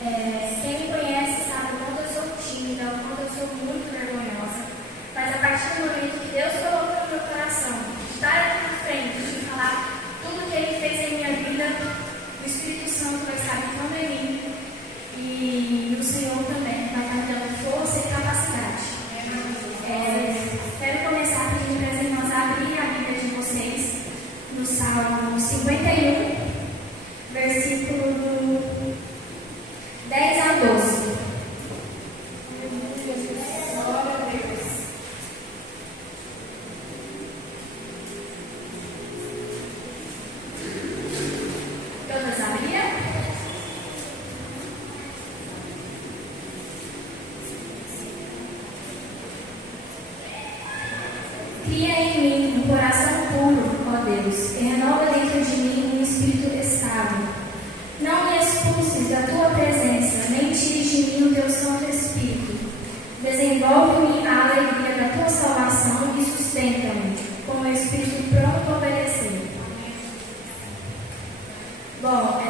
Quem me conhece sabe o quanto eu sou tímida, o quanto eu sou muito vergonhosa. Mas a partir do momento que Deus colocou no meu coração, de estar aqui na frente, de falar tudo que Ele fez em minha vida, o Espírito Santo vai estar habitando em mim. E o Senhor também vai estar dando força e capacidade. Quero começar pedindo para as irmãs abrirem a Bíblia de vocês no Salmo 51, versículo 10 a 12. Glória a Deus. Todas abriram? Cria em mim um coração puro, ó Deus, e renova dentro de mim um espírito estável. Não me expulses da tua presença, nem tires de mim o teu Santo Espírito. Desenvolve-me a alegria da tua salvação e sustenta-me com o espírito pronto a obedecer. Bom,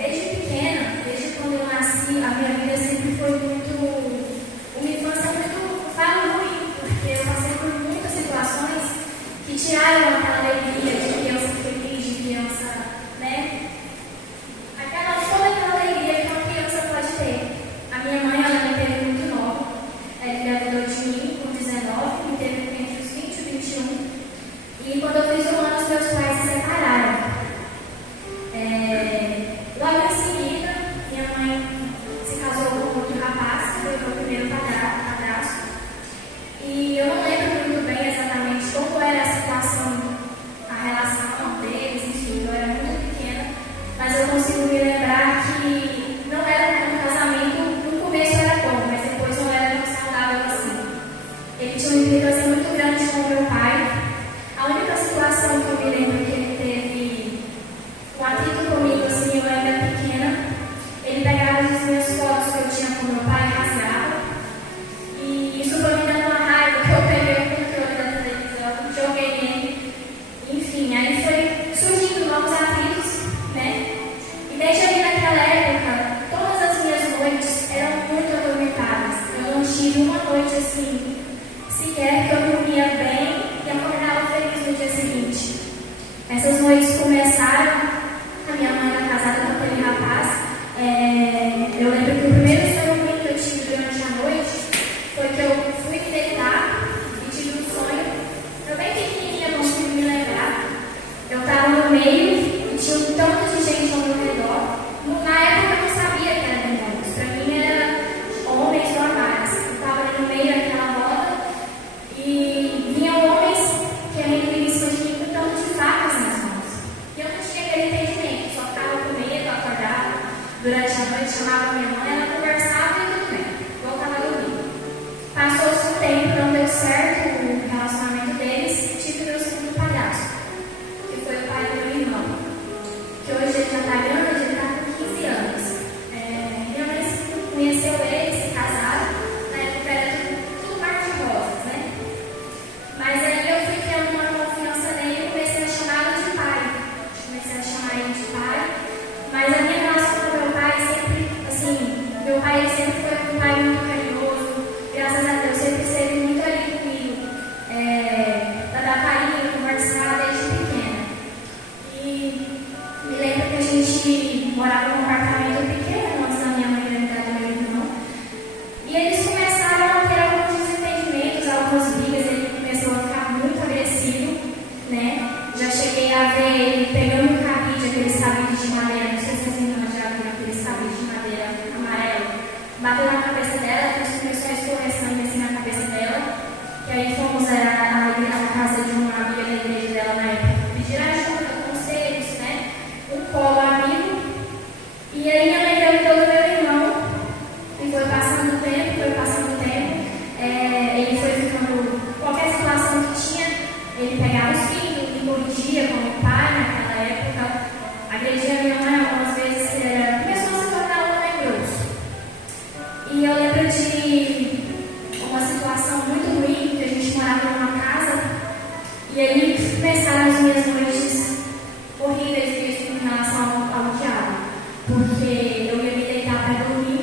desde pequena, desde quando eu nasci, a minha vida sempre foi uma infância muito, falo ruim, porque eu passei por muitas situações que tiraram aquela alegria de criança feliz, de criança, né? Toda aquela alegria que uma criança pode ter. A minha mãe, ela me teve muito nova. Ela engravidou de mim com 19, me teve entre os 20 e 21. E quando eu fiz 1 ano, os meus pais se separaram. Logo em seguida, minha mãe se casou com outro rapaz, que foi o meu primeiro padrasto. E eu não lembro muito bem exatamente como era a situação, a relação deles, enfim, eu era muito pequena, mas eu consigo me lembrar que não era um casamento, no começo era bom, mas depois não era tão saudável assim. Ele tinha uma implicância muito grande com o meu pai. A única situação que eu me lembro que ele teve um atrito comigo, assim, eu ainda pequena, ele pegava as minhas fotos que eu tinha com meu pai e rasgava. E isso foi me dando uma raiva, que eu peguei o controle da televisão, joguei nele. Enfim, aí foi surgindo novos atritos, né? E desde ali naquela época, todas as minhas noites eram muito atormentadas. Eu não tive uma noite assim, sequer que eu dormia bem e acordava feliz no dia seguinte. Essas noites começaram, a minha mãe era casada com aquele rapaz. Eu lembro que o primeiro sonho que eu tive durante a noite foi que eu fui me deitar e tive um sonho. Eu bem pequenininha, não consigo me lembrar. Eu estava no meio e tinha um tanto de gente ao meu redor. Na época eu não sabia que era demônios. Para mim era homens normais. Eu estava ali no meio daquela roda e vinham homens querendo ir em cima de mim com um tanto de facas nas mãos. E eu não tinha aquele entendimento. Só ficava com medo, acordava. Durante a noite chamava minha mãe, ela conversava e tudo bem. Voltava a dormir. Passou-se um tempo, não deu certo o relacionamento deles, tive meu segundo padrasto, que foi o pai do meu irmão, que hoje ele já está grande, ele está com 15 anos. Minha mãe conheceu ele, se casaram, na época era tudo mar de rosas, né? Mas aí eu fui criando uma confiança nele e comecei a chamá-lo de pai. Comecei a chamar ele de pai, mas a minha relação com meu pai sempre, assim, meu pai ele sempre foi um pai muito carinhoso. Graças a Deus, sempre esteve muito ali comigo, para dar carinho, conversar desde pequena. E me lembro que a gente morava num apartamento pequeno, antes da minha mãe engravidar do meu irmão. E eles começaram a ter alguns desentendimentos, algumas brigas. Ele começou a ficar muito agressivo, né? Já cheguei a ver ele pegando um cabide, aqueles cabides de madeira, não sei se vocês irmãs já viram aqueles cabides de madeira amarelo, bateu na cabeça dela, começou a escorrer sangue assim na cabeça dela. E aí fomos à casa de uma amiga da igreja dela na época, pedir ajuda, conselhos, né? Um colo amigo. E aí minha mãe engravidou do meu irmão. E foi passando o tempo. Ele foi ficando, qualquer situação que tinha, ele pegava os filhos, me corrigia como pai naquela época. Agredia minha mãe algumas vezes, começou a se tornar um homem grosso. E eu lembro de uma situação muito ruim, que a gente morava numa casa, e aí começaram as minhas noites horríveis mesmo em relação ao diabo. Porque eu ia me deitar para dormir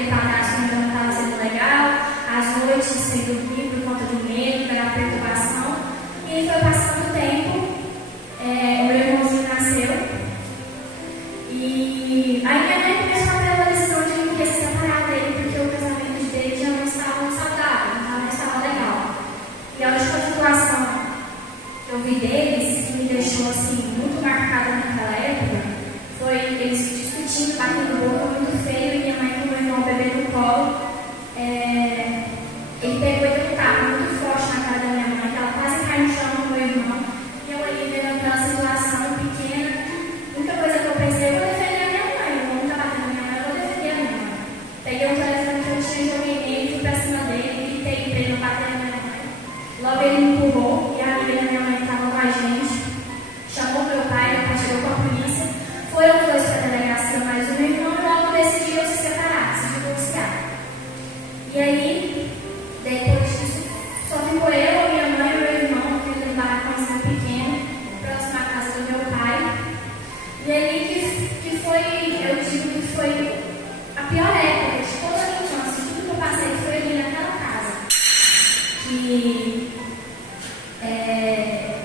daquele padrasto que ainda não estava sendo legal, às noites sem dormir por conta do medo, da perturbação. E foi passando o tempo, o meu irmãozinho nasceu. E aí minha mãe começou a ter uma decisão de me separar dele, porque o casamento dele já não estava saudável, não estava legal. E a última situação que eu vi deles, que me deixou assim, muito marcada naquela época, foi eles discutindo, batendo boca muito feio, e minha mãe com o meu irmão bebê no colo. Ele pegou e deu um tapa muito forte na cara da minha mãe, que ela quase caiu no chão com o meu irmão. E eu ali vendo aquela situação pequena, a única coisa que eu pensei, eu vou defender a minha mãe, eu vou estar batendo a minha mãe, eu vou defender a minha mãe. Peguei o telefone que eu tinha, joguei nele, fui pra cima dele, gritei pra ele não bater na minha mãe. Logo ele me empurrou, e a amiga da minha mãe estava com a gente, chamou meu pai chegou com a polícia, foram os dois para a delegacia, mas o meu irmão logo decidiu se separar, se divorciar. E aí, depois disso, só ficou eu, minha mãe e meu irmão, que ele barracãozinho pequeno, próximo à casa do meu pai. E aí que foi, eu digo que foi a pior época de toda a minha infância. Tudo que eu passei foi ali naquela casa. Que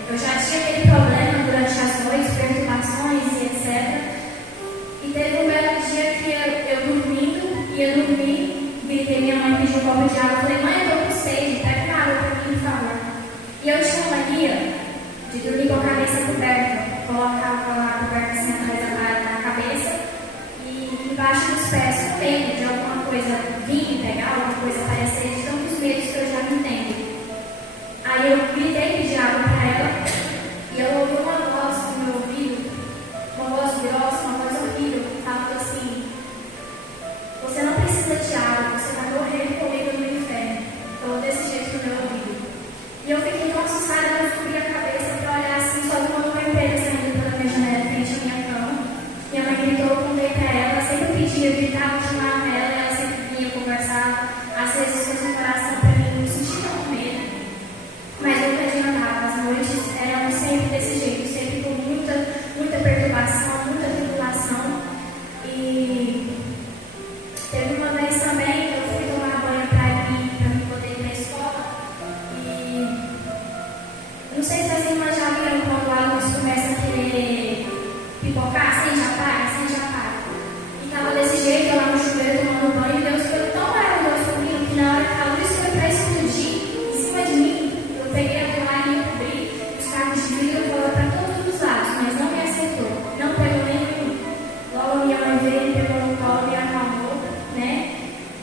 eu já tinha aquele problema durante as noites, perturbações e etc. E teve um belo dia que eu dormindo, ia dormir, gritei, minha mãe pediu um copo de água, eu falei, mãe, eu tô com sede, pega uma água pra mim, por favor. E eu tinha mania de dormir com a cabeça coberta, colocava a coberta assim atrás da barra na cabeça e embaixo dos pés, com medo de alguma coisa vir e pegar, alguma coisa aparecer, de tantos medos que eu já não tenho. Aí eu gritei, pedi água pra ela e eu ouvi uma voz no meu ouvido, uma voz grossa, uma voz horrível, falando assim, você não precisa de água, você vai morrer comigo no inferno. Então, desse jeito no meu ouvido. E eu fiquei tão assustada, eu descobri a cabeça para olhar assim, só vi uma mãe preta saindo pela minha janela, frente à minha cama. Minha mãe gritou, eu contei para ela, sempre pedia, gritava, chamava ela, ela sempre vinha conversar. Às vezes fez um coração para mim, não sentia com medo. Mas nunca adiantava, as noites eram sempre desse jeito, sempre com muita perturbação, muita tribulação. E teve uma vez também que eu fui tomar banho para mim poder ir para a escola. E não sei se vocês já viram quando o aluno começa a querer pipocar, sem já para. E estava desse jeito, eu lá no chuveiro tomando banho, e Deus foi tão maravilhoso comigo que na hora que a luz foi para explodir em cima de mim, eu peguei a toalha e cobri, os cabos de vidro foram para todos os lados, mas não me acertou, não pegou nenhum. Logo a minha mãe veio, pegou no colo, me acalmou, né?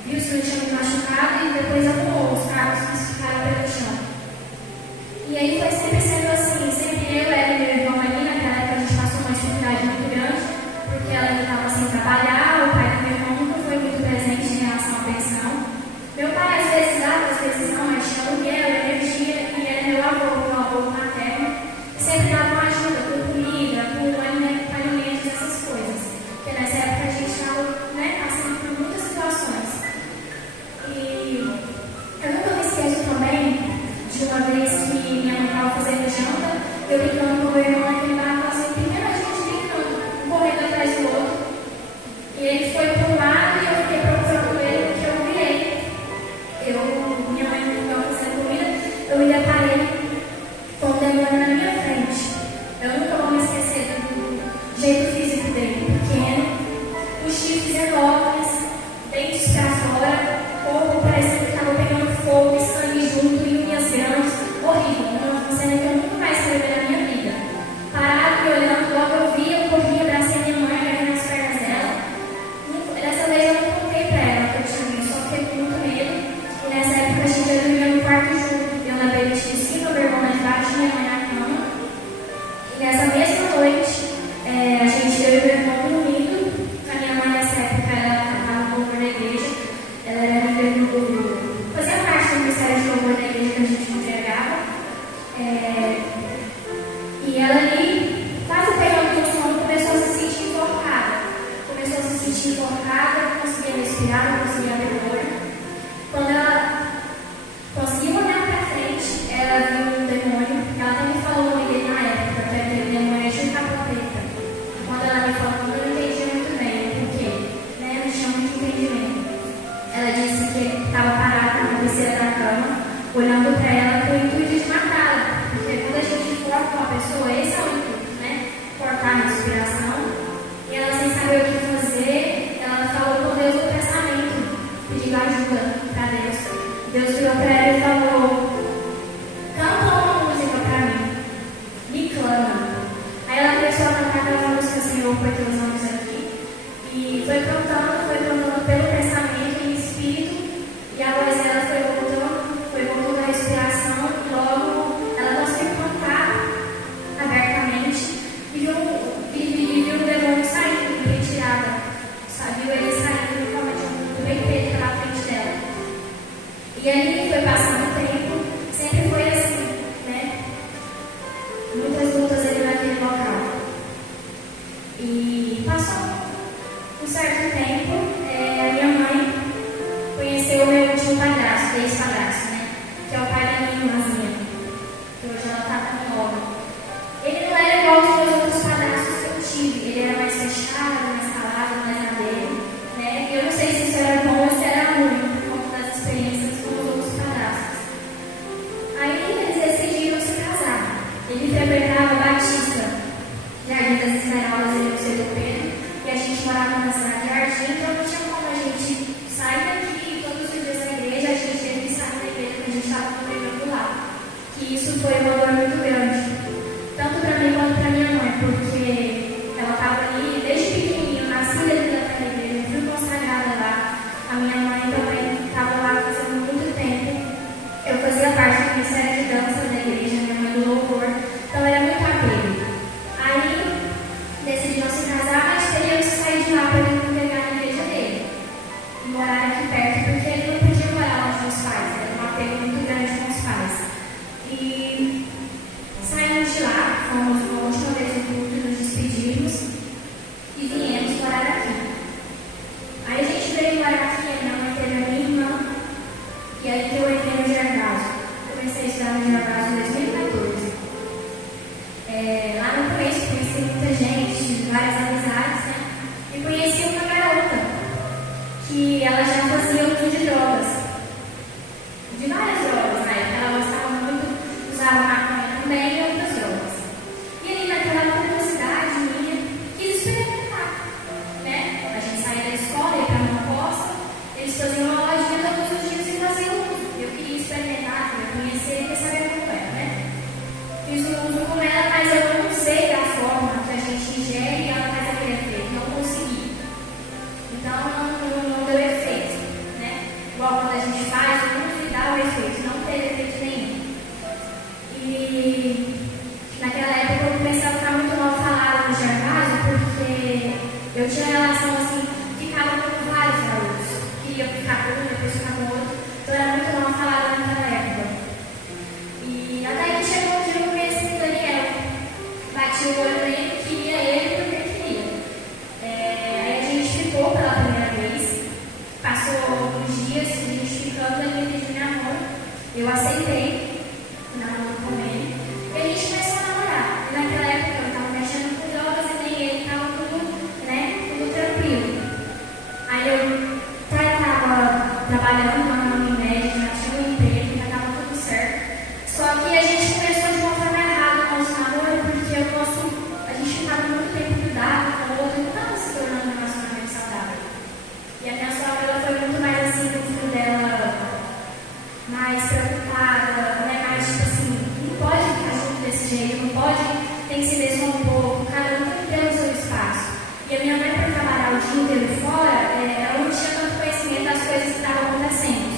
Viu se eu tinha me machucado e depois arrumou os cabos que ficaram pelo chão. E aí foi sempre sendo assim, sempre eu era meu irmão ali, naquela época a gente passou uma dificuldade muito grande, porque ela ainda estava sem trabalhar, o pai do meu irmão nunca foi muito presente em relação à pensão. Meu pai às vezes dava, às vezes não, mas tinha aluguel, energia, e era meu avô materno, e sempre dava uma ajuda com comida, com alimentos, essas coisas. Porque nessa época a gente estava, né, passando por muitas situações. E eu nunca me esqueço também de uma vez que minha mãe estava fazendo janta, eu brincando com o meu irmão naquele barco, assim, primeiro a gente brincando, um correndo atrás do outro. E ele foi para um lado e eu fiquei procurando ele, porque eu virei. Minha mãe não estava fazendo comida, eu me deparei com um demônio na minha frente. Eu nunca vou me esquecer do jeito físico dele, pequeno, os chifres enormes, dentes para fora, corpo parecendo que estava pegando fogo e sangue junto e unhas grandes, horrível, uma cena que eu nunca mais quero ver na minha vida. Parado e olhando, logo eu vi, eu corri, abracei minha mãe, agarrei nas pernas dela. Dessa vez eu não contei para ela que eu tinha visto, só fiquei com muito medo. E nessa época a gente já dormia no quarto junto. Eu levei ele de cima, meu irmão lá embaixo, minha mãe na cama. E nessa mesma noite, a gente, eu e meu irmão dormindo. A minha mãe nessa época, ela cantava louvor na igreja. Ela era líder do... fazia parte do ministério de louvor da igreja que a gente entregava. E ela ali, quase pegando o sono, começou a se sentir enforcada. Não conseguia respirar, não conseguia ver o olho. Quando ela conseguiu olhar para frente, ela viu um demônio. Ela até me falou o nome dele na época, que aquele demônio é Jucapopeta. Quando ela me falou, eu não entendia muito bem o porquê, né? Eu não tinha muito entendimento. pedindo ajuda para Deus. Deus virou para ela e falou: canta uma música para mim, me clama. Aí ela começou a cantar aquela música, Senhor, por teus olhos aqui. E foi cantando pelo pensamento e espírito. E a voz dela foi voltando a respiração. E logo ela conseguiu cantar abertamente. E viu o demônio saindo, retirada. Viu ele saindo de forma de bem preto pela frente dela. E ali foi passando o tempo. Sempre foi assim, né? Muitas lutas ali naquele local. E passou um certo tempo, a minha mãe conheceu o meu último padrasto, ex-padrasto, né? Que é o pai da minha irmãzinha, que hoje ela está com 9. Ele não era igual aos meus outros padrastos que eu tive. Ele era mais fechado, mais calado, mais na dele, né? E eu não sei se isso era bom ou se era ruim, por conta das experiências com os outros padrastos. Aí eles decidiram se casar. Ele frequentava a Batista, Jardim das Esmeraldas, ele e o seu Pedro, e a gente morava na cidade de Jardim, então não tinha como a gente sair daqui todos os dias da igreja, a gente teve que sair da igreja porque a gente estava congregando lá. Que isso foi uma dor muito grande, tanto para mim quanto para minha mãe, porque ela estava ali desde pequenininho, nasci dentro daquela igreja, fui consagrada lá. A minha mãe também estava lá fazendo muito tempo. Eu fazia parte do ministério de dança da igreja, minha mãe do louvor, então era muito apego. Aí decidiram se casar, mas teriam que sair de lá para ele congregar na igreja dele e morar aqui perto, porque ele não podia morar longe dos pais, era um apego muito grande com os pais. E saímos de lá, fomos uma última vez no culto, nos despedimos e viemos morar aqui. Aí a gente veio morar aqui, a minha mãe teve a minha irmã, e aí que eu entrei no Gervásio. Comecei a estudar no Gervásio em 2014. Lá no começo conheci muita gente, várias amizades, né? E conheci uma garota que ela já fazia uso de drogas, de várias drogas na época. Ela gostava muito, usava maconha também e outras drogas. E ali naquela curiosidade minha, quis experimentar, né? A gente saía da escola, ia para uma costa, eles faziam uma lojinha todos os dias e faziam uso. Eu queria experimentar, queria conhecer e queria saber como era, né? Fiz o uso com ela, mas eu não sei da forma que a gente ingere e ela faz aquele efeito. Não consegui. Então não deu efeito, né? Igual quando a gente faz, o uso e dá o efeito. Não teve efeito nenhum. E naquela época eu comecei a ficar muito mal falada no Gervásio, porque eu tinha relação assim, ficava com vários garotos. Queria ficar com um, depois ficar com outro. Então era muito mal falada naquela época. E até que chegou um dia eu conheci o Daniel. Bati o olho nele, queria ele porque queria. Aí a gente ficou pela primeira vez. Passou alguns dias, a gente ficando, ele me pediu namoro. Eu aceitei o namoro com ele. E a gente começou a namorar. E naquela época eu estava mexendo com drogas e nem ele estava tudo tranquilo. Aí eu estava trabalhando na Unimed, já tinha um emprego, já estava tudo certo. Só que a gente começou de uma forma errada o nosso namoro, porque a gente ficava muito tempo grudado com o outro e não estava se tornando um relacionamento saudável. E a minha sogra ela foi muito mais assim, no filho dela, mais preocupada, né? Mais tipo assim, não pode ficar junto desse jeito, não pode, tem que se ver só um pouco, cada um tem que ter o seu espaço. E a minha mãe, por trabalhar o dia inteiro fora, ela não tinha tanto conhecimento das coisas que estavam acontecendo.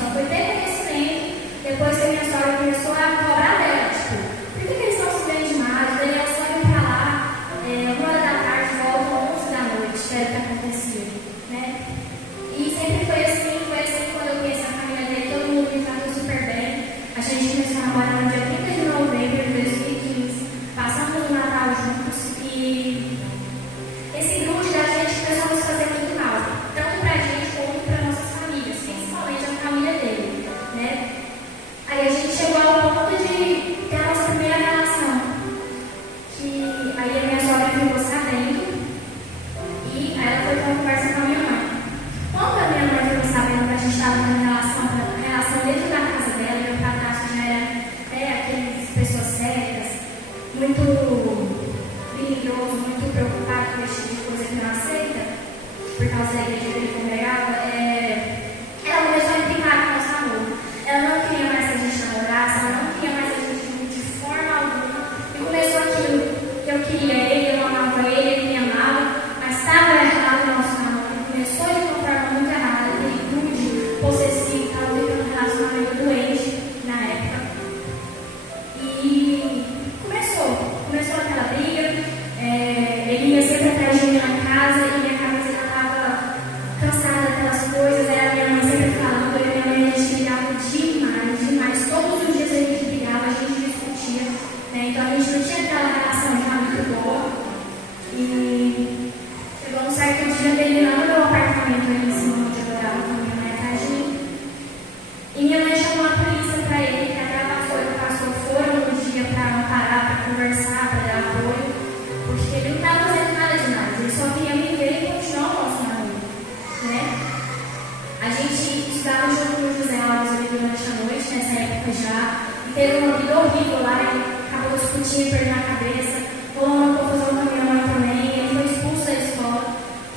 teve uma vida horrível lá, ele acabou discutindo, perdendo a cabeça, rolou uma confusão com a minha mãe também, ele foi expulso da escola.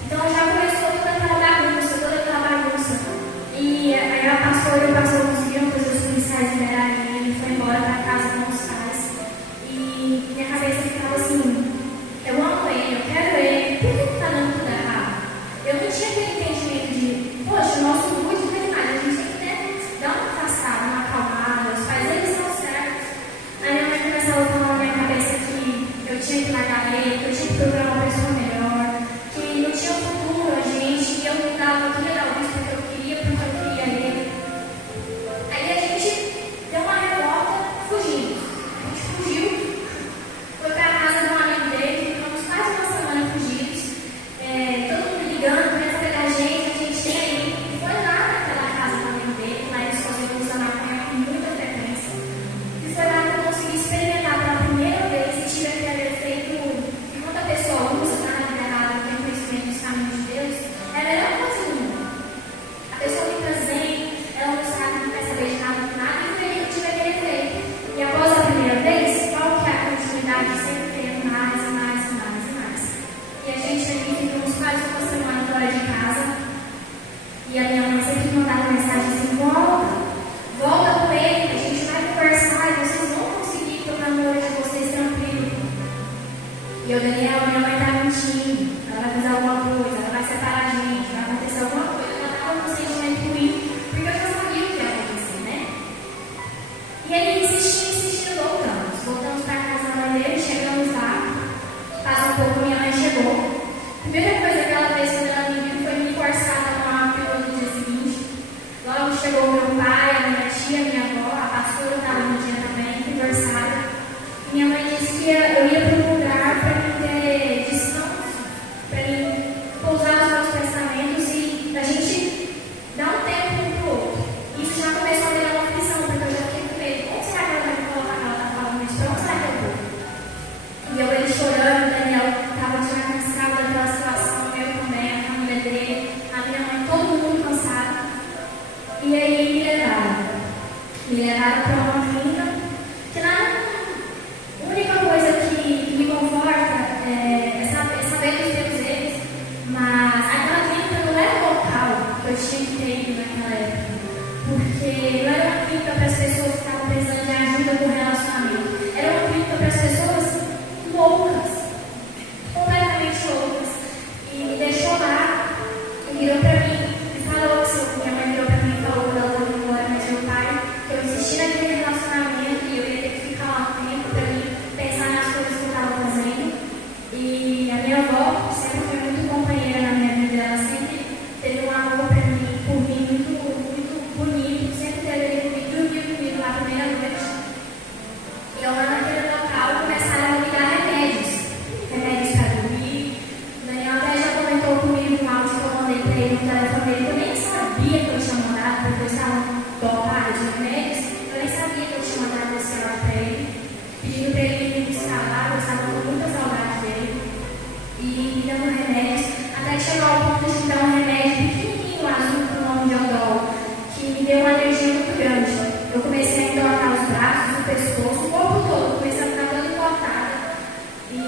Então já começou toda aquela bagunça. E aí a pastora e o pastor conseguiram fazer os policiais liberarem ele, foi embora para casa com os pais. E minha cabeça ficava assim, eu amo ele, eu quero ele, por que está dando tudo errado? Eu não tinha aquele entendimento de, poxa, o nosso grupo não é demais, a gente tem que, né, dar uma afastada, uma acalmada, os pais eles são certos. Aí minha mãe começava a falar na minha cabeça que eu tinha que largar ele, que eu tinha que procurar uma pessoa melhor, que não tinha futuro a gente, que eu não queria dar o risco porque eu queria ele. Aí a gente deu uma revolta, fugindo. A gente fugiu, foi para a casa de um amigo dele, ficamos quase uma semana fugidos, todo mundo ligando, querendo saber da gente tinha ido, e foi lá naquela casa do amigo dele, lá eles faziam uso da maconha com muita frequência. E foi lá que eu consegui experimentar pela primeira vez e tive aquele efeito que quando a pessoa usa, está na vida errada, tem conhecimento dos caminhos de Deus, é a melhor coisa do mundo. A pessoa fica zen, ela não sabe, não quer saber de nada, e foi aí que eu tive aquele efeito. E após a primeira vez, qual que é a continuidade de sempre querer mais e mais e mais e mais? E a gente ali ficamos quase uma semana fora de casa. E a minha mãe sempre mandava mensagem assim, volta com ele, a gente vai conversar e vocês vão conseguir ter o namoro de vocês tranquilo. E eu, Daniel, minha mãe tá mentindo, ela vai fazer alguma coisa, ela vai separar a gente, vai acontecer alguma coisa, ela tava com um sentimento ruim, porque eu já sabia o que ia acontecer, né? E ele insistindo, voltamos para casa da mãe dele, chegamos lá, passa um pouco, minha mãe chegou. A primeira coisa que ela fez quando ela me viu foi me forçar a tomar uma pílula no dia seguinte. Logo chegou meu pai, a minha tia, a minha avó, a pastora estava no dia também, conversaram. Minha mãe disse que eu ia para um lugar para mim ter descanso, para mim pousar os meus pensamentos e a gente dar um tempo um para o outro. Isso já começou a me dar uma aflição, porque eu já fiquei com medo. Como será que ela vai me colocar? Ela está falando isso, para onde será que eu vou? E eu ele chorando, o Daniel estava já cansado daquela situação, eu também, a família dele, a minha mãe, todo mundo cansado. E aí me levaram para uma clínica, que a única coisa que me conforta é saber dos meus erros, mas aquela clínica não era o local que eu tinha que ter ido naquela época, porque não era uma clínica para as pessoas que estavam precisando de ajuda com relacionamento, era uma clínica para as pessoas loucas, completamente loucas, e me deixou lá e virou para mim e falou assim, minha mãe virou para mim e falou quando ela estava embora, mas meu pai, que eu insisti naquele relacionamento e eu ia ter que ficar lá um tempo para mim pensar nas coisas que eu estava fazendo. E a minha avó sempre foi muito companheira na minha vida, ela sempre teve um amor para mim, por mim, muito bonito, sempre teve ali comigo, dormiu comigo lá a primeira noite. E eu lá naquele local começaram a me dar remédios para dormir. O Daniel até já comentou comigo um áudio que eu mandei para ele no telefone dele, que eu nem sabia que eu tinha mandado, porque eu estava dopada de remédios, eu nem sabia que eu tinha mandado esse áudio para ele, pedindo para ele me buscar lá, eu estava com muita saudade dele, e me dando remédios, até que chegou ao ponto de me dar um remédio pequenininho, azul, com o nome de Odol, que me deu uma energia muito grande. Eu comecei a entortar os braços, o pescoço, o corpo todo, comecei a ficar toda entortada. E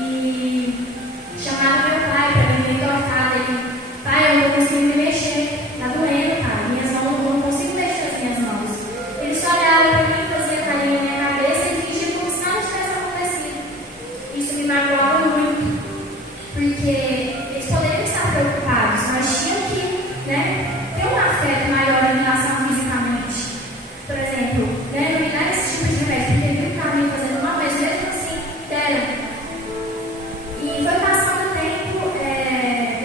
chamava meu pai para me entortar. Ele, pai, eu não vou conseguir me mexer, tá doendo, pai, minhas mãos, eu não consigo mexer as minhas mãos. Ele só olhava para mim, fazia carinho na minha cabeça e fingia como se nada tivesse acontecido. Isso me magoava muito, porque eles poderiam estar preocupados, mas tinham que, ter um afeto maior em relação fisicamente. Por exemplo, não me dá esse tipo de remédio, porque ele estava me fazendo mal, mas mesmo assim, deram. E foi passando o tempo,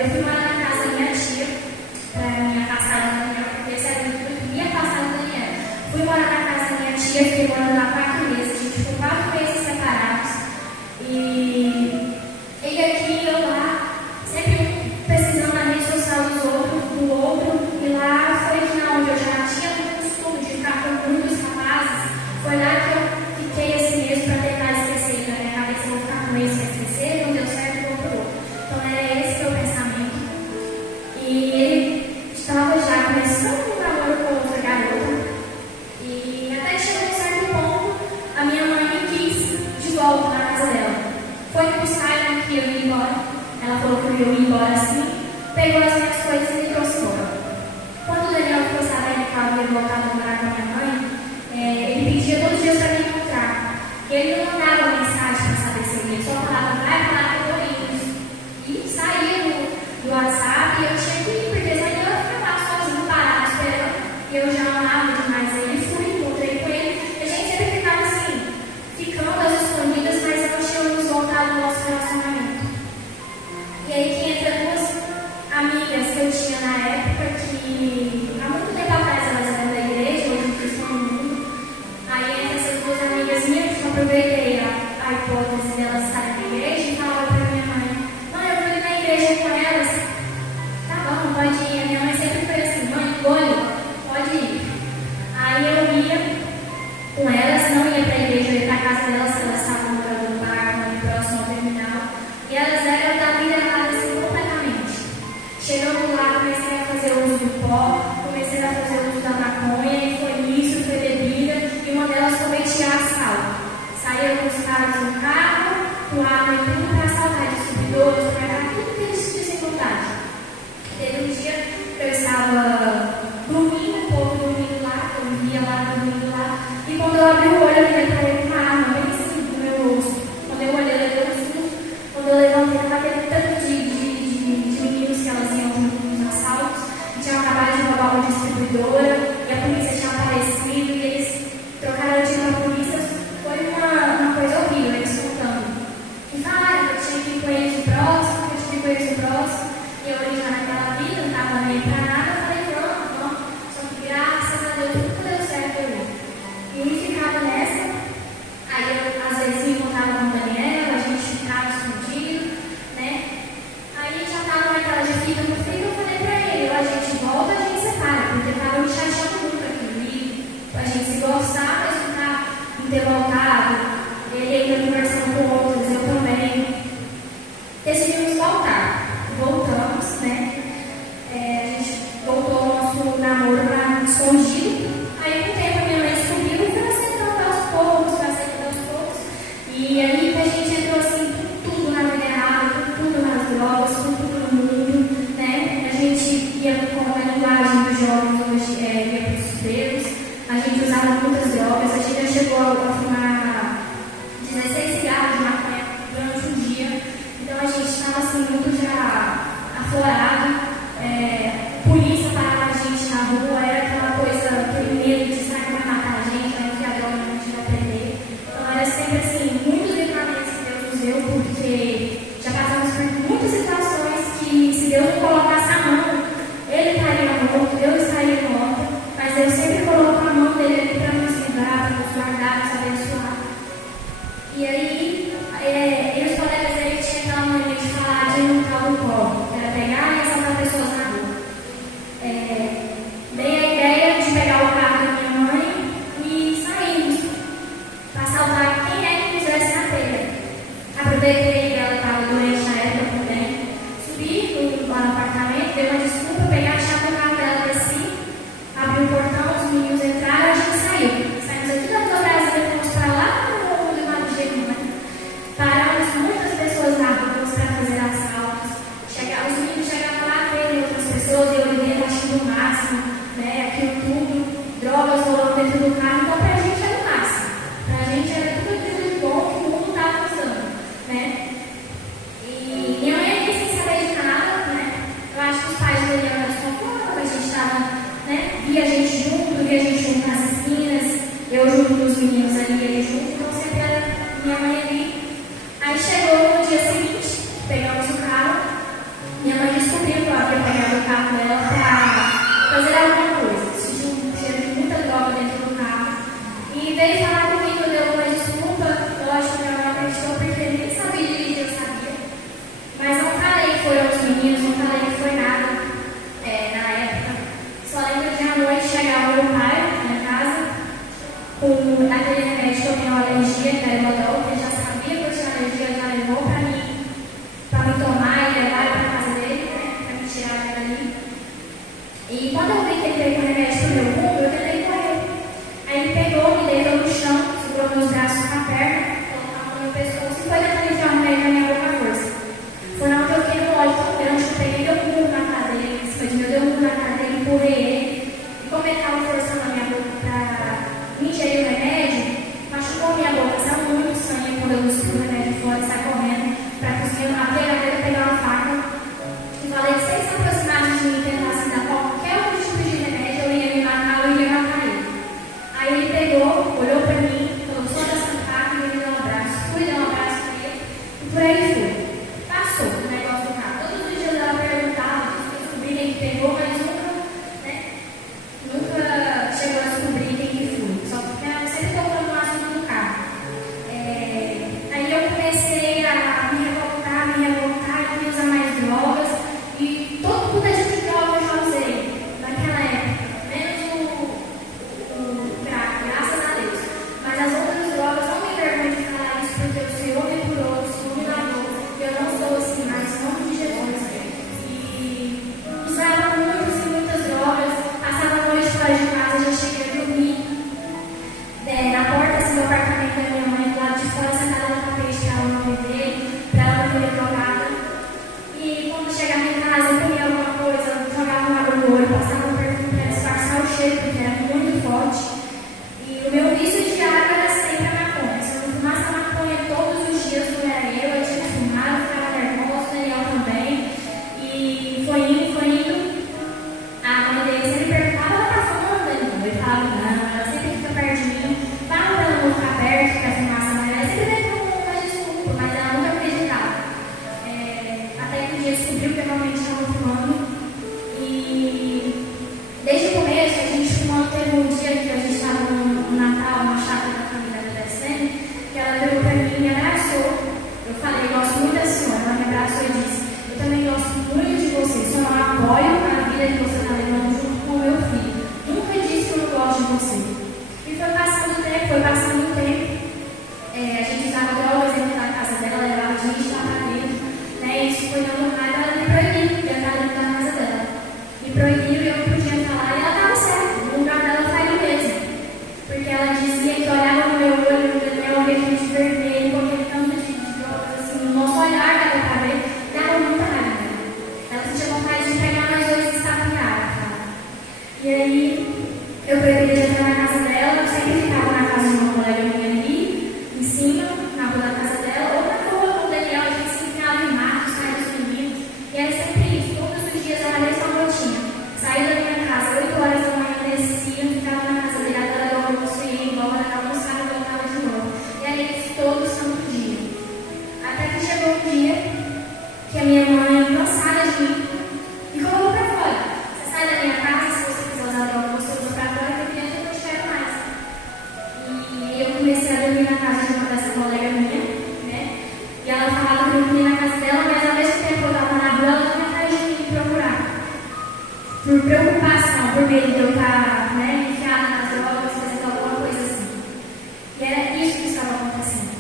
eu fui morar na casa da minha tia, para me afastar da Daniel, porque esse era o intuito que me afastar da Daniel. Fui morar na casa da minha tia, fiquei morando lá 4 meses, a gente ficou 4 meses separados. E ele aqui, eu lá, sempre pesquisando na rede social do outro, e lá foi que onde eu já tinha o costume de ficar com muitos rapazes, foi lá que eu fiquei esse mês para tentar esquecer, na minha cabeça, vou ficar com esse para esquecer, não deu certo, vou pro outro. Então era esse meu pensamento. E ele estava já começando um namoro com outra garota, e até que chegou um certo ponto que eu havia voltado a morar com a minha mãe, ele pedia todos os dias para me encontrar. Ele não mandava mensagem para saber se eu ia, ele só falava, vai falar que eu estou indo. E saía do WhatsApp e eu tinha que ir, porque senão eu ia ficar lá sozinho, parado, esperando. E eu já amava demais ele, fui, encontrei com ele. A gente sempre ficava assim, ficando às escondidas, mas não tínhamos voltado ao nosso relacionamento. E aí que entra duas amigas que eu tinha na época, que há muito tempo atrás elas eram da igreja, hoje estão no mundo. Aí entra essas duas amigas minhas, que eu aproveitei a hipótese delas estarem na igreja e falava para minha mãe, mãe, eu vou ir na igreja com elas. Tá bom, pode ir. A minha mãe sempre foi assim, mãe, escolhe, pode ir. Aí eu ia com elas, não ia para a igreja, eu ia para a casa delas, elas estavam morando no bar, muito próximo ao terminal. E elas eram da vida errada assim completamente. Chegando lá, comecei a fazer uso do pó, comecei a fazer uso da maconha, e foi isso, foi bebida, e uma delas cometia assalto. Saía com os caras no carro, pulava e tudo para assaltar, distribuidores, para dar tudo que eles tinham vontade. Teve um dia que eu estava dormindo, um pouco dormindo lá, eu via lá, dormindo lá, e quando eu abri o olho, eu vi com uma arma bem assim no meu rosto. Quando eu olhei, eu levei um susto. Quando eu levantei, estava aquele tanto de meninos que elas iam nos assaltos, e tinham acabado de roubar uma distribuidora, e a polícia tinha aparecido, e eles trocaram de com a polícia. Foi uma coisa horrível, eles contando. E falaram que eu tinha que ir com eles no próximo, que eu tinha que ir com eles no próximo, e eu ali já naquela vida, não estava nem para nada, eu falei, vamos, só que graças a Deus tudo deu certo ali. E ficava nessa, aí eu às vezes me encontrava com o Daniel, a gente ficava escondido, né? Aí já estava naquela de fica, não fica, eu falei pra ele, ou a gente volta, a gente separa, porque estava me chateando muito aquilo, e a gente se gostar, mas ficar interrogado, ele ainda conversando com outros, eu também. Decidimos voltar, voltamos, né? A gente voltou ao nosso namoro para escondido. Aí com o tempo a minha mãe descobriu e foi aceitando aos poucos, e aí que a gente entrou assim com tudo na vida errada, com tudo nas drogas, com tudo no mundo, né? A gente ia com a linguagem dos jovens hoje, ia para os espelhos, a gente usava muitas drogas, a gente já chegou a fumar 16 cigarros de maconha durante um dia, então a gente estava assim muito já aflorado, polícia parava a gente na rua, era aquela coisa, aquele medo de será que vai matar a gente, vai enfiar droga e a gente vai perder. Então era sempre assim, muitos livramentos que Deus nos deu, porque já passamos por muitas situações que se Deus não colocasse a mão, Ele estaria morto, eu estaria morta, mas Deus sempre colocou a mão dele ali para nos livrar, para nos guardar, nos abençoar. E aí, os colegas dele tinham aquela mania de falar de um tal do pobre, que era pegar e assaltar pessoas na rua. Dei a ideia de pegar o carro da minha mãe e sairmos para assaltar quem é que quisesse na telha. Aproveitei que ela estava doente na época também. Subi lá no apartamento, dei uma desculpa, peguei a chave do carro dela, desci, abri o portão, os meninos entraram e a gente saiu. Saímos aqui da tua Brasília, fomos para lá no mundo do Mato, né? Paramos muitas pessoas na rua para fazer assaltos. Os meninos chegavam lá, verem outras pessoas e eu liguei achando o máximo, né? Aquilo tudo, drogas rolando dentro do carro, então pra gente era o máximo. Pra gente era tudo aquilo de bom que o mundo estava usando, né? E minha mãe aqui sem saber de nada, né? Eu acho que os pais dele eram desconfortáveis, a gente estava, né? Via a gente junto nas esquinas, eu junto com os meninos ali, ele junto, então sempre era minha mãe ali. Aí chegou no dia seguinte, pegamos o carro, minha mãe descobriu que eu havia pegado o carro dela para fazer alguma coisa. Sentiu um cheiro de muita droga dentro do carro. E veio falar comigo, deu uma desculpa. Lógico que minha mãe acreditou porque nem sabia dirigir, eu sabia. Mas não falei que foram os meninos, não falei que foi nada na época. Só lembro que à noite chegava meu pai na minha casa com aquele remédio que eu tenho alergia, que era Modol, que ele já sabia que eu tinha alergia, já levou para me tomar e levar para casa dele, né, para me tirar dali. E quando eu vi que ele veio com o remédio pro meu mundo, eu tentei correr. Aí ele pegou, me deitou no chão, segurou meus braços na perna, colocou a mão no meu pescoço e foi tentando enfiar o remédio na minha boca à força. Foi na hora que eu fiquei no ódio tão grande que eu peguei, deu um murro na cara dele, em cima de mim, eu dei um murro na cara dele, empurrei ele. E como ele estava fora de casa, eu já cheguei a dormir na porta assim, do apartamento da minha mãe, do lado de fora, sentada no tapete para ela não me ver, para ela não me ver drogada. E quando chegava em casa, eu comia alguma coisa, jogava uma água no olho, passava um perfume para disfarçar o cheiro, porque era muito forte. E o meu vício diário era sempre a maconha. Se eu não fumasse a maconha todos os dias, não era eu tinha que fumar, eu ficava nervosa, o Daniel também. E foi indo. A mãe dele sempre perguntava, ela tá fumando, Daniel? Ele falava, não, ela sempre fica perto de mim, fala pra ela não ficar perto, que a fumaça não é. Sempre veio com uma desculpa, mas ela nunca acreditava. Até que um dia descobriu que eu realmente estava fumando. E desde o começo, a gente fumando, teve um dia que a gente estava no Natal, uma chácara da família da DSM, que ela virou pra mim e me abraçou. Eu falei, gosto muito da senhora. Ela me abraçou e disse, eu também gosto muito de você, só não apoio a vida que você está levando junto com o meu filho. Nunca disse que eu não gosto de você. E foi passando o tempo. A gente usava drogas dentro da casa dela, levava gente lá pra dentro. E isso foi dando raiva, ela me proibiu de entrar dentro da casa dela. Me proibiu e eu não podia entrar lá, e ela estava certa. No lugar dela faria mesmo. Porque ela dizia que olhava no meu olho, no meu olho de vermelho, com aquele tanto de drogas, assim, no nosso olhar dava pra ver, dava muita raiva. Ela sentia vontade de pegar nós dois e estapear. E aí, eu proibi de entrar na casa dela, eu sempre ficava na casa de uma colega minha ali, em cima, na rua da casa dela, ou na rua com o Daniel, a gente se enfiava em mato, saia dos meninos, e era sempre isso, todos os dias era a mesma rotina. Saí da minha casa, 8 horas da manhã, descia, ficava na casa dele, até ela do almoço, ia embora, ela almoçava e voltava de novo. E era isso todo santo dia. Até que chegou um dia que a minha mãe, cansada de mim, me colocou pra fora. Você sai da minha casa, se você quiser usar droga, você usa pra fora, porque eu não te quero mais. E eu comecei a dormir na casa de uma dessa colega minha, né? E ela falava que eu dormia na casa dela, mas ao mesmo tempo eu estava na rua, ela vinha atrás de mim me procurar. Por preocupação, por medo de eu estar, enfiada nas drogas, fazendo alguma coisa assim. E era isso que estava acontecendo.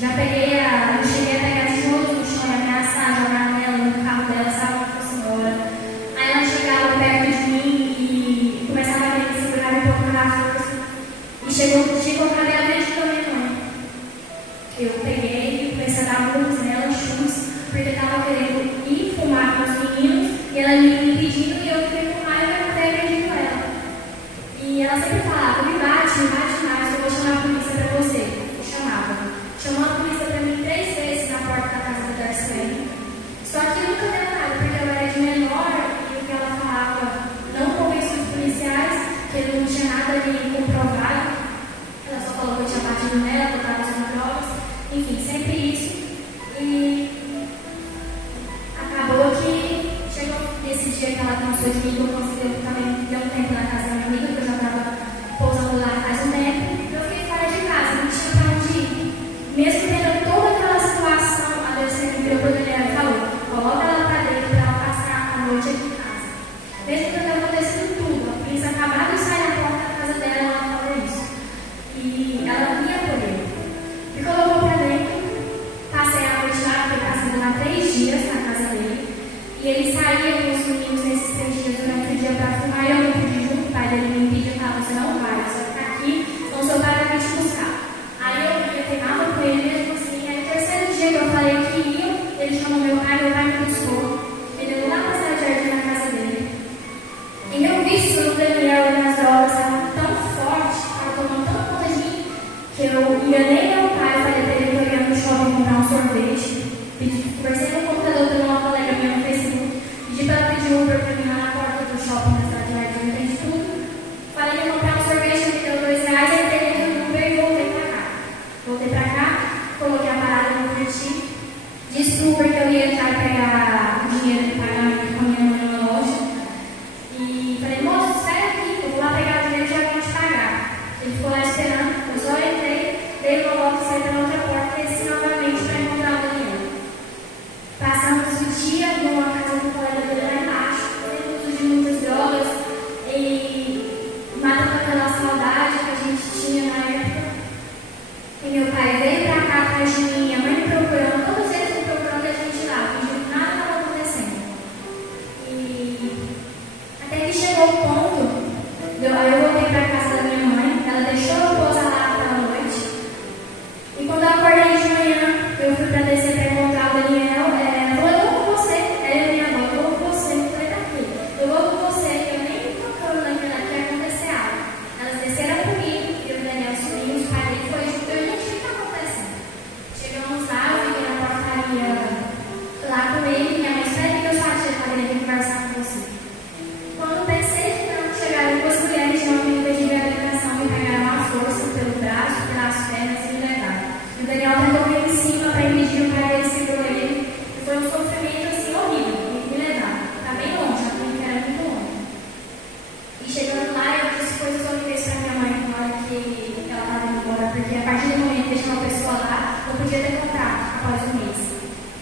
Já eu cheguei a pegar tijolos no chão e ameaçar, jogar nela, no carro dela, sabe, que fosse embora. Aí ela chegava perto de mim e começava a querer me segurar um pouco na força. E chegou um dia que eu acabei agredindo a minha mãe. Eu peguei e comecei a dar murros nela, chutes, porque eu estava querendo ir fumar com os meninos e ela me impedindo e eu fiquei com raiva e acabei agredindo ela. E ela sempre falava, me bate mais, eu vou chamar a polícia pra você. Eu chamava. Chamou a polícia pra mim 3 vezes na porta da casa da Darcy. Só que nunca deu nada, porque eu era de menor e o que ela falava não convenceu os policiais, que ele não tinha nada ali comprovado. Ela só falou que eu tinha batido nela, que eu estava usando drogas. Enfim, sempre isso. E acabou que chegou nesse dia que ela cansou de mim, que eu consegui também ter um tempo na casa da minha amiga, que eu já estava pousando lá faz um tempo. Eu fiquei fora de casa, não tinha pra onde ir. Mesmo tendo toda aquela situação, a Deus sempre virou para o Daniel e falou, coloca ela para dentro para ela passar a noite aqui em casa. Mesmo tendo acontecido tudo, a polícia acabado de sair da porta da casa dela, ela falou isso. E ela ia por ele. Me colocou para dentro, passei a noite lá, fiquei passando lá 3 dias na casa dele. E ele saía com os meninos nesses 3 dias durante o dia para fumar, e eu não pude junto, o pai dele me impediu, falava, você não vai, você vai ficar aqui, então seu pai vai vir te buscar. Aí eu ia ter nada com ele mesmo assim. Aí o 3º dia que eu falei que ia, ele chamou meu pai me buscou. Ele levou lá para a jardim na casa dele. E meu vício no Daniel e nas drogas estava tão forte, estava tomando tão conta de mim, que eu enganei meu pai, falei para ele que eu ia no shopping comprar um sorvete. Conversei no computador com uma colega minha no Facebook, pedi para ela pedir Uber para mim lá na porta do shopping da cidade de Jardim, entende tudo. Falei que ia comprar um sorvete, me deu R$2, aí peguei no Uber e voltei para cá. Voltei pra cá, coloquei a parada no curtir, disse pro Uber que eu ia entrar e pegar o dinheiro fui para a casa da minha mãe, ela deixou eu pousar lá pela noite. E quando eu acordei de manhã, eu fui para descer para encontrar o Daniel. Ela falou: eu vou com você. Ela e minha avó: eu vou com você. Eu falei: tá aqui, eu vou com você. Eu nem tocando naquela que ia acontecer algo. Elas desceram comigo, e o Daniel subiu, os pais dele foi junto. Eu nem sei o que está acontecendo. Chegamos lá, eu fiquei na portaria lá com ele. Minha mãe: espera que eu faço a cadeira de conversar com você. Quando pensei que não, chegaram duas mulheres de uma clínica de reabilitação, me pegaram à força pelo braço, pelas pernas e me levaram. E o Daniel tentou vir em cima para impedir, o pai dele segurou ele. E foi um sofrimento assim horrível. E me levaram. Está bem longe, a clínica era muito longe. E chegando lá, eu disse coisas horríveis para minha mãe na hora que ela estava indo embora, porque a partir do momento que deixou uma pessoa lá, não podia ter contato após um mês.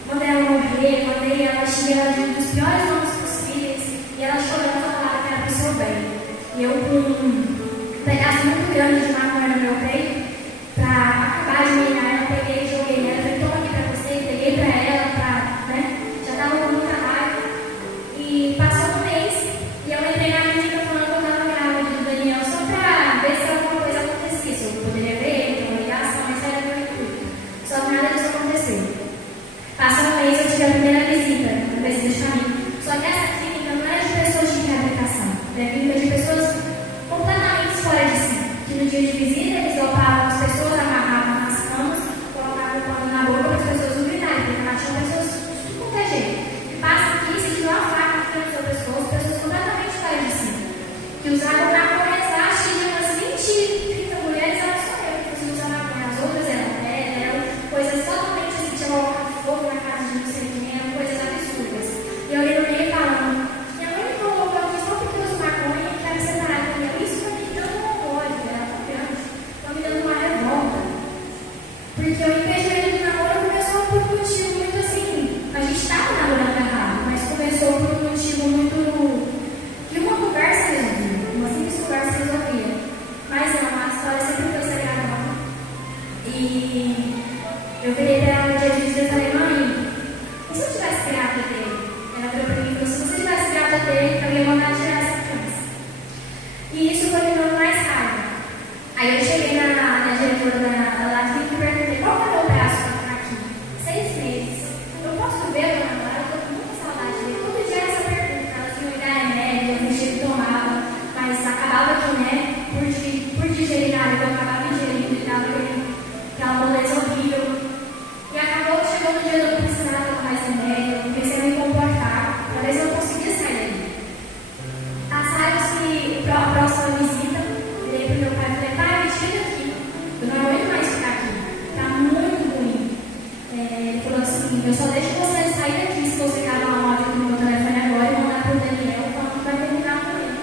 Mandei ela morrer, mandei ela xingar dos piores nomes possíveis, e ela chorando falava que era para o seu bem. E eu, com um pedaço muito grande de maconha no meu peito, para acabar de mirar, ela peguei e joguei nela. Falei: toma aqui para você, peguei para ela, né? Já estava com muita raiva. E passou um mês, e eu entrei na clínica falando que eu estava grávida do Daniel, só para ver se alguma coisa acontecia, se eu poderia ver ele, ter uma ligação, mas era meu intuito. Só que nada disso aconteceu. Passou um mês, eu tive a primeira visita no Presidente Família. Só que essa clínica não era de pessoas de reabilitação, era clínica de pessoas completamente fora de si. Que no dia de visita eles dopavam as pessoas, amarravam nas camas, colocavam o pano na boca para as pessoas não gritarem, porque lá tinham pessoas de tudo quanto é jeito. E passa aqui, se tiver uma faca na frente do seu pescoço, pessoas completamente fora de si. Que usavam para começar, tinha umas 20, 30 mulheres, era só eu que fosse usar maconha. As outras eram velhas, eram coisas totalmente assim, tinha colocado fogo na casa de não sei quem, eram coisas absurdas. E eu olhei no meio falando: minha mãe me colocou aqui só porque eu uso maconha e quero separar do Daniel. Isso vai me dando um ódio, era tão grande, foi me dando uma revolta. Porque eu impedi ele do namoro, começou por um motivo muito assim. A gente estava namorando errado, mas começou por um motivo muito. Que uma conversa resolvia, uma simples conversa resolvia. Mas não, a história sempre foi sagradona. E eu virei para ela no dia de visita e falei: mãe, e se eu tivesse grávida dele? Ela virou para mim e falou: se você tivesse grávida dele, eu ia mandar tirar essa criança. E isso foi me dando mais raiva. Aí eu cheguei na diretora da clínica e perguntei: qual que é o meu prazo para ficar aqui? 6 meses. Eu posso ver a dona Clara? Eu estou com muita saudade dele. Todo dia era essa pergunta. Elas iam me dar remédio, eu mexia que tomava, mas acabava que, né, por digerir nada, eu acabava digerindo e dava aquela moleza horrível. E acabou que chegou no dia de eu não precisar tomar mais remédio, eu comecei a me comportar, para ver se eu conseguia sair dali. Passaram-se a próxima visita, virei para o meu pai e falei: pai, me tira daqui, eu não aguento mais ficar aqui, está muito ruim. Ele falou assim: eu só deixo você sair daqui se você gravar um áudio no meu telefone agora e mandar para o Daniel falando que vai terminar com ele.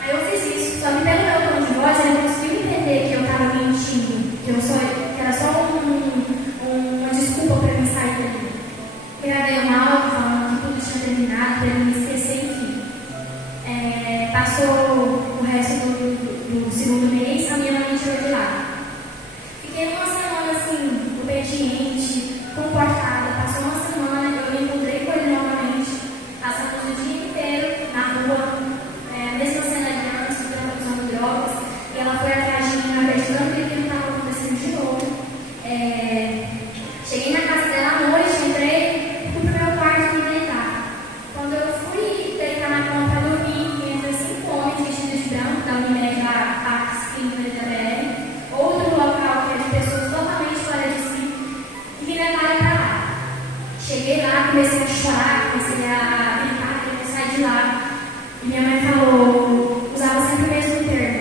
Aí eu fiz isso, só que pelo meu tom de voz ele conseguiu entender que eu estava mentindo, que era só uma desculpa para mim sair dali. Gravei um áudio falando que tudo tinha terminado, para ele me esquecer, enfim. Passou o resto do segundo mês, a minha mãe me tirou de lá. Fiquei uma semana assim, obediente, comportada. Passou uma semana, eu me encontrei com ele novamente. Passamos o dia inteiro na rua, mesma cena de antes, usando drogas. E ela foi atrás de mim, acreditando que aquilo estava acontecendo de novo. Cheguei na casa dela à noite, entrei, fui pro meu quarto me deitar. Quando eu fui deitar na cama para dormir, entra 5 homens vestidos de branco, da Unimed, da Pax, Clínica da BR, outro local que é de pessoas totalmente fora de si, e me levaram para lá. Cheguei lá, comecei a chorar, comecei a gritar, queria sair de lá. E minha mãe falou, usava sempre o mesmo termo: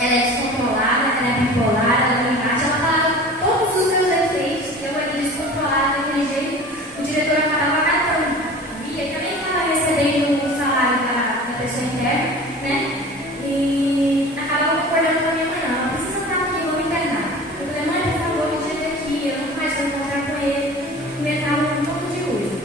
ela é descontrolada, ela é bipolar, ela é linguagem. Ela falava todos os meus defeitos, eu era descontrolada daquele jeito. O diretor acabava catando. A Bia também estava recebendo o salário da pessoa interna, né? E acabava concordando com a minha mãe: não, ela precisa estar aqui, vamos internar. Eu falei: mãe, por favor, me tira daqui, eu nunca mais vou encontrar com ele. E me entrava com um pouco de uso.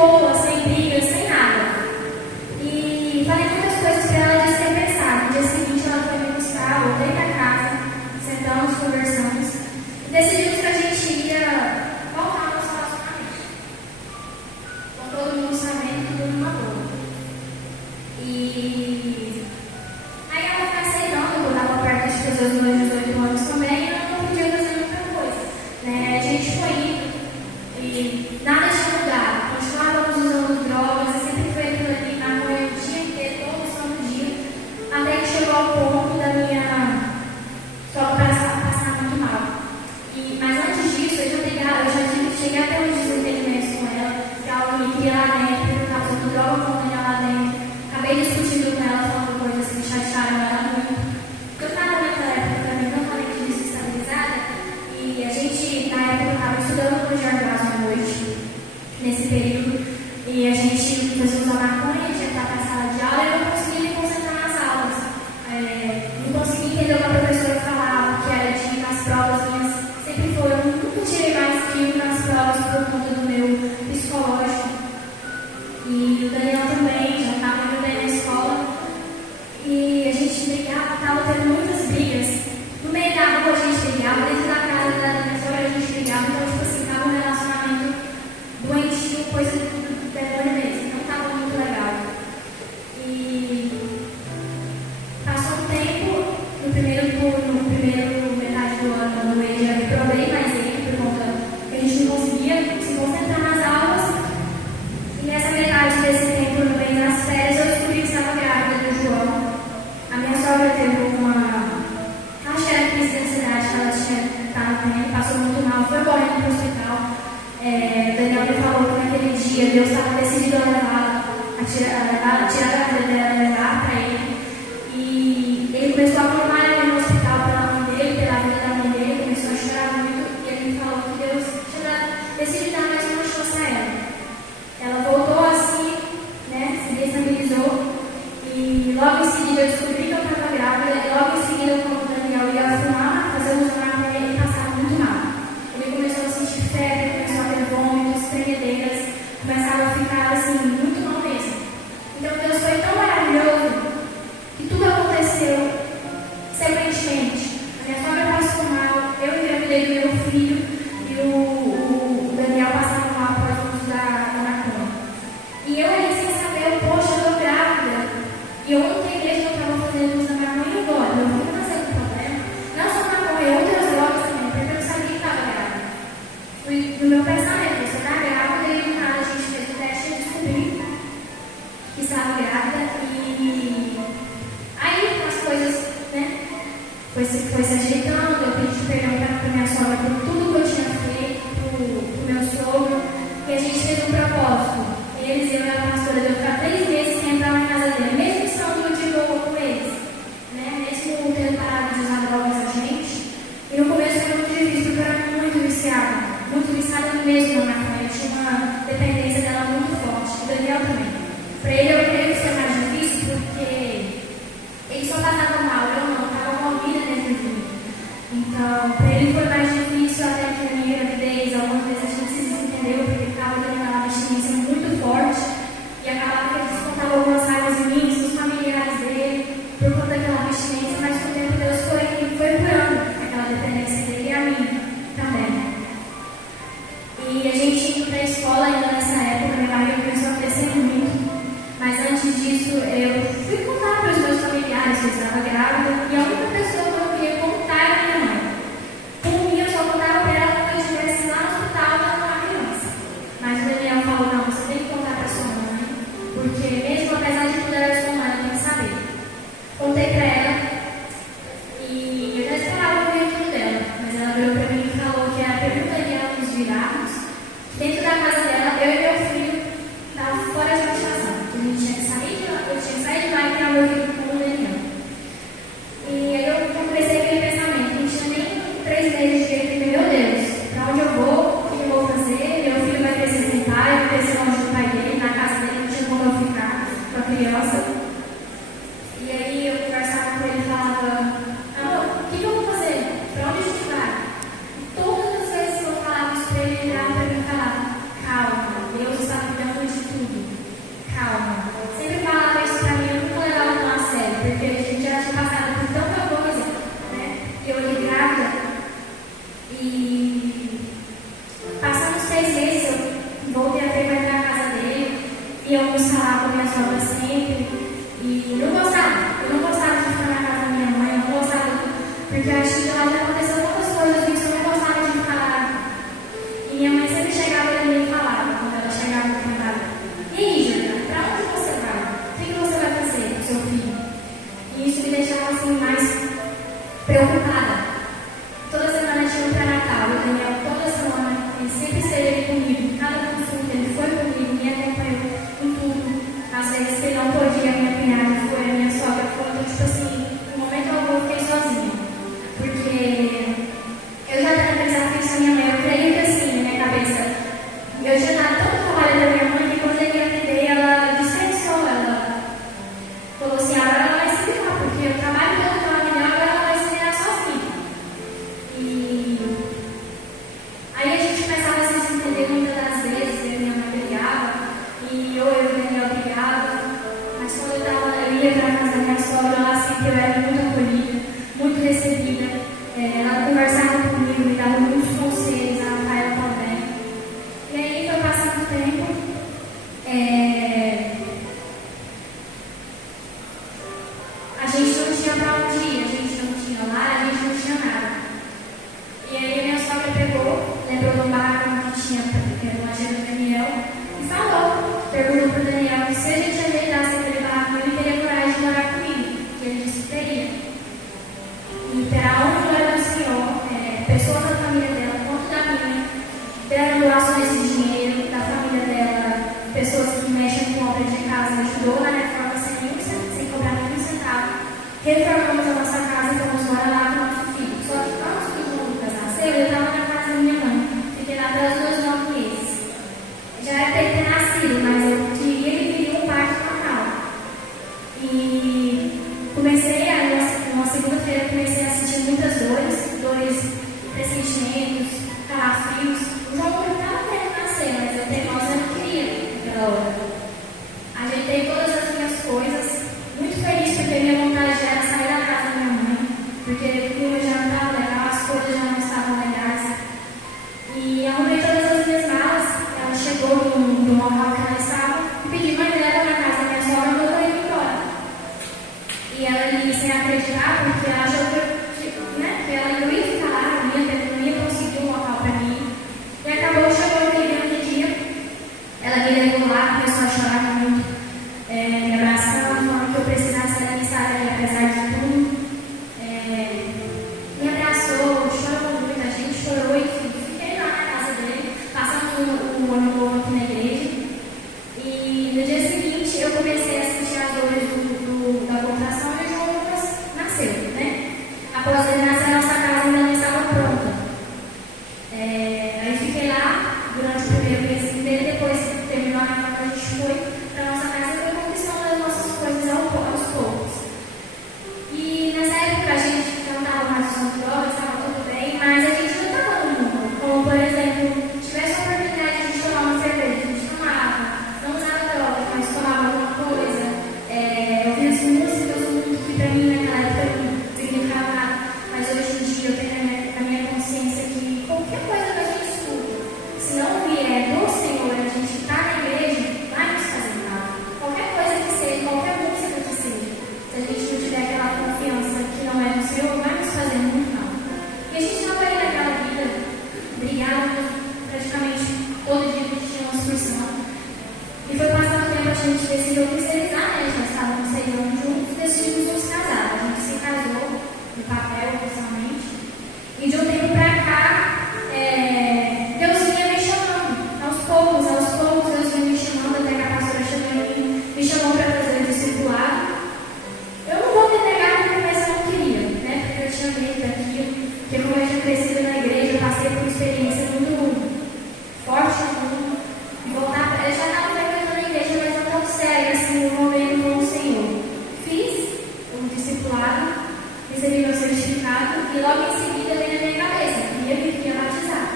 boa, sem briga, sem nada. E falei muitas coisas para ela de sem pensar. No dia seguinte ela foi me buscar, voltei para casa, sentamos, conversamos e decidimos que a gente ia voltar ao nosso relacionamento. Com todo mundo sabendo, tudo numa boa. E aí ela foi aceitando, eu estava perto de pessoas dos meus 18 anos também, e ela não podia fazer muita coisa. Né? A gente foi indo e nada tinha mudado. Continuávamos usando drogas, e sempre foi aquilo ali na rua o dia inteiro, todo santo dia, até que chegou ao ponto da minha sogra passar muito mal. Mas antes disso, eu já cheguei até uns desentendimentos com ela, que ela me queria lá dentro, porque eu estava usando droga com ela lá dentro. Acabei discutindo com ela, falando coisas que me chatearam ela muito. Eu estava naquela época também totalmente desestabilizada, e a gente, na época, estava estudando com o Jarbas à noite, nesse período, e a gente começou a usar maconha, tinha que estar na sala de aula, e eu não conseguia me concentrar nas aulas. Não conseguia entender o que a professora falava, que era de as provas minhas sempre foram, nunca tirei mais que nas provas por conta do meu psicológico. E o Daniel também, já estava indo bem na escola. E a gente brigava, estava tendo muitas brigas. No meio da rua a gente brigava, dentro da casa da minha sogra a gente brigava. Então, tipo assim, estava um relacionamento doentio, coisa do demônio mesmo. Não estava muito legal. E passou um tempo, no primeiro metade do ano, eu já reprovei mais ele, por conta que a gente não conseguia se concentrar nas aulas. E nessa metade desse tempo, no meio das férias, eu descobri que estava grávida do João. A minha sogra teve acho que era crise de ansiedade que ela tinha estado tendo, passou muito mal, foi correndo para o hospital. Daniel me falou que naquele dia Deus estava decidido a levá-la, a tirar a vida dela e levar para ele. E ele começou a clamar no hospital pela mãe dele, pela vida da mãe dele, começou a chorar muito. E ele me falou que Deus tinha decidido dar mais uma chance a ela. Ela voltou assim, né, se destabilizou, e logo em seguida eu descobri que eu estava grávida, e logo em seguida, quando o Daniel ia fumar, fazer uso da maconha, ele passava muito mal. Ele começou a sentir febre, começou a ter vômitos, tremedeiras, começava a ficar assim, muito mal mesmo. Então Deus foi tão maravilhoso que tudo aconteceu sequentemente. A minha sogra passou mal, eu engravidei do meu filho, e o Daniel passava mal após o uso da maconha. E eu ali sem saber, poxa, eu estou grávida. E eu não tenho mesmo que eu estava fazendo uso da maconha agora. Eu não estava fazendo problema. Não só maconha, outras drogas também, porque eu não sabia que estava grávida. Fui no meu pensamento, você está grávida, e no caso a gente fez o teste e descobri que estava grávida. E aí as coisas, né, foi se ajeitando. Eu pedi perdão para minha sogra por tudo que eu tinha feito, para o meu sogro. E a gente fez um propósito. Eles, eu e a pastora, deu para 3 meses sem entrar na casa dele, mesmo estando de boa com eles, né? Mesmo tendo parado de usar drogas a gente. E no começo foi muito difícil, porque eu era muito viciada mesmo na maconha. Eu tinha uma dependência dela muito forte, o Daniel também. Para ele, eu creio que foi mais difícil, porque ele só passava mal, eu não, estava com a vida dentro de mim. Então, para ele foi mais difícil, até que a minha gravidez, algumas vezes a gente se desentendeu, porque ele estava tendo uma abstinência muito forte, e acabava que ele descontava algumas raivas em mim, dos familiares dele, por conta daquela abstinência, mas com o tempo Deus foi curando aquela dependência dele e a minha também. E a gente indo para a escola ainda nessa época, minha barriga começou a crescer muito, mas antes disso eu fui contar para os meus familiares que eu estava grávida, e a única pessoa que eu queria contar era minha mãe. Por mim, eu só contava para ela quando eu estivesse lá no hospital dando uma criança. Mas o Daniel falou, não, você tem que contar para sua mãe, porque mesmo apesar de tudo era sua mãe, ela tem que saber. Contei para ela, e eu já esperava ouvir aquilo dela, mas ela virou para mim e falou que era a pergunta que ela nos virarmos, dentro da casa dela, eu e meu filho estavam fora de gestação. A gente tinha que sair de lá, eu tinha que sair de lá e criar meu filho com o Daniel. E aí eu comecei aquele pensamento, não tinha nem 3 meses de vida, meu Deus, para onde eu vou, o que eu vou fazer, meu filho vai crescer sem pai, vai crescer longe do pai dele, na casa dele, não tinha como eu ficar com a criança. E aí eu conversava com ele e falava, amor, o que eu vou fazer? Para onde a gente vai? E todas as vezes que eu falava isso para ele, ele olhava para mim e falava, calma, Deus está cuidando de sogra sempre. E não gostava. Eu não gostava de ficar na casa da minha mãe, eu não gostava, porque eu acho que lá já aconteceu tantas coisas que eu não gostava de ficar lá. E minha mãe sempre chegava e me falava, quando ela chegava e perguntava: e aí, Júlia, pra onde você vai? O que você vai fazer com seu filho? E isso me deixava assim mais preocupada. Toda semana tinha um pré-natal, o Daniel toda semana, ele sempre esteve comigo, cada consulta ele foi comigo, me acompanhou em tudo. Às vezes que ele não podia, minha cunhada foi, a minha sogra foi, então tipo assim, no momento algum eu fiquei sozinha. Porque eu já estava naquele desafio com a minha mãe, eu creio que assim, na minha cabeça, eu já estava tão trabalhando da minha mãe que quando eu ia atender, ela dispensou, ela falou assim: agora ela vai se virar, porque o trabalho todo que ela me deu, agora ela vai se virar sozinha. E aí a gente começava a se entender muitas das vezes, eu e minha mãe brigava, e eu e o Daniel brigava, mas quando eu ia para a casa da minha sogra, lá sempre eu era muito acolhida, muito recebida, ela conversava comigo, me dava muitos conselhos, a Rafaela também. E aí foi passando o tempo, a gente não tinha para onde ir, a gente não tinha lar, a gente não tinha nada. E aí a minha sogra pegou, lembrou do barco que tinha no agenda do Daniel e falou, perguntou para o Daniel que se a gente ajeitasse aquele barco, ele teria coragem de morar comigo. E ele disse que teria. E para a honra do Senhor, pessoas da família dela, quanto da minha, deram doações de dinheiro, da família dela, pessoas que mexem com obra de casa, ajudou na reforma sem cobrar nenhum centavo. Reformamos a nossa casa e fomos morar lá com o nosso filho. Só que quando o Lucas nasceu, eu estava na casa da minha mãe. Fiquei lá pelos 9 meses. Já era para ele ter nascido, mas eu queria que ele queria um parto normal. E comecei, numa segunda-feira, comecei a sentir muitas dores, pressentimentos, calafrios. O João não estava querendo nascer, mas eu teimosa não queria naquela hora. Ajeitei todas as minhas coisas, muito feliz porque minha vontade já era sair da casa da minha mãe, porque o clima já não estava legal, as coisas já não estavam legais. E arrumei todas as minhas malas, ela chegou no local que ela estava e pedi: mãe, me leva na casa da minha sogra, eu estou indo embora. E ela ia sem acreditar, porque ela achou que ela não ia ficar lá, não ia conseguir um local para mim. E acabou, chegou aquele grande dia, ela me levou lá, começou a chorar muito, me abraçando, falando que eu precisasse da minha história, apesar de tudo. Me abraçou, chorou muito, a gente chorou e fiquei lá na casa dele, passamos o ano novo aqui na igreja. E no dia seguinte eu comecei a sentir as dores da contração e o João Lucas nasceu, né? Após ele nascer, a nossa casa ainda não estava pronta. Aí fiquei lá durante o primeiro mês inteiro, depois que terminou a reforma, a gente foi para a nossa casa e foi conquistando as nossas coisas aos poucos. E nessa época a gente não estava mais usando drogas, estava tudo bem, mas a gente não estava no mundo. Como, por exemplo, tivesse a oportunidade de tomar uma cerveja, a gente tomava, não usava drogas, mas tomava alguma coisa. Ouvia as músicas, muito que para mim naquela época não significava nada, mas hoje em dia eu tenho a minha consciência que qualquer coisa que a gente escuta, se não vier do Senhor, a gente está na igreja, vai nos fazer mal. Qualquer coisa que seja, qualquer música que seja, se a gente não tiver aquela confiança que não é do Senhor, vai nos fazer muito mal. E a gente estava aí naquela vida, brigávamos praticamente todo dia, a gente tinha uma excursão. E foi passando o tempo, a gente decidiu oficializar, né? Já estávamos 6 anos juntos, decidimos nos casar. A gente se casou no papel, oficialmente. E de um tempo para cá, Deus vinha me chamando. Aos poucos, Deus vinha me chamando, até que a pastora chegou em mim, me chamou para fazer o discipulado. Eu não vou me negar no começo eu não queria, né? Porque eu tinha medo daquilo, porque como eu tinha crescido na igreja, eu passei por uma experiência muito forte no mundo. E voltar, eu já estava frequentando a igreja, mas não tão séria assim, envolvendo com o Senhor. Fiz o discipulado, recebi meu certificado e logo em seguida veio na minha cabeça, eu queria batizar.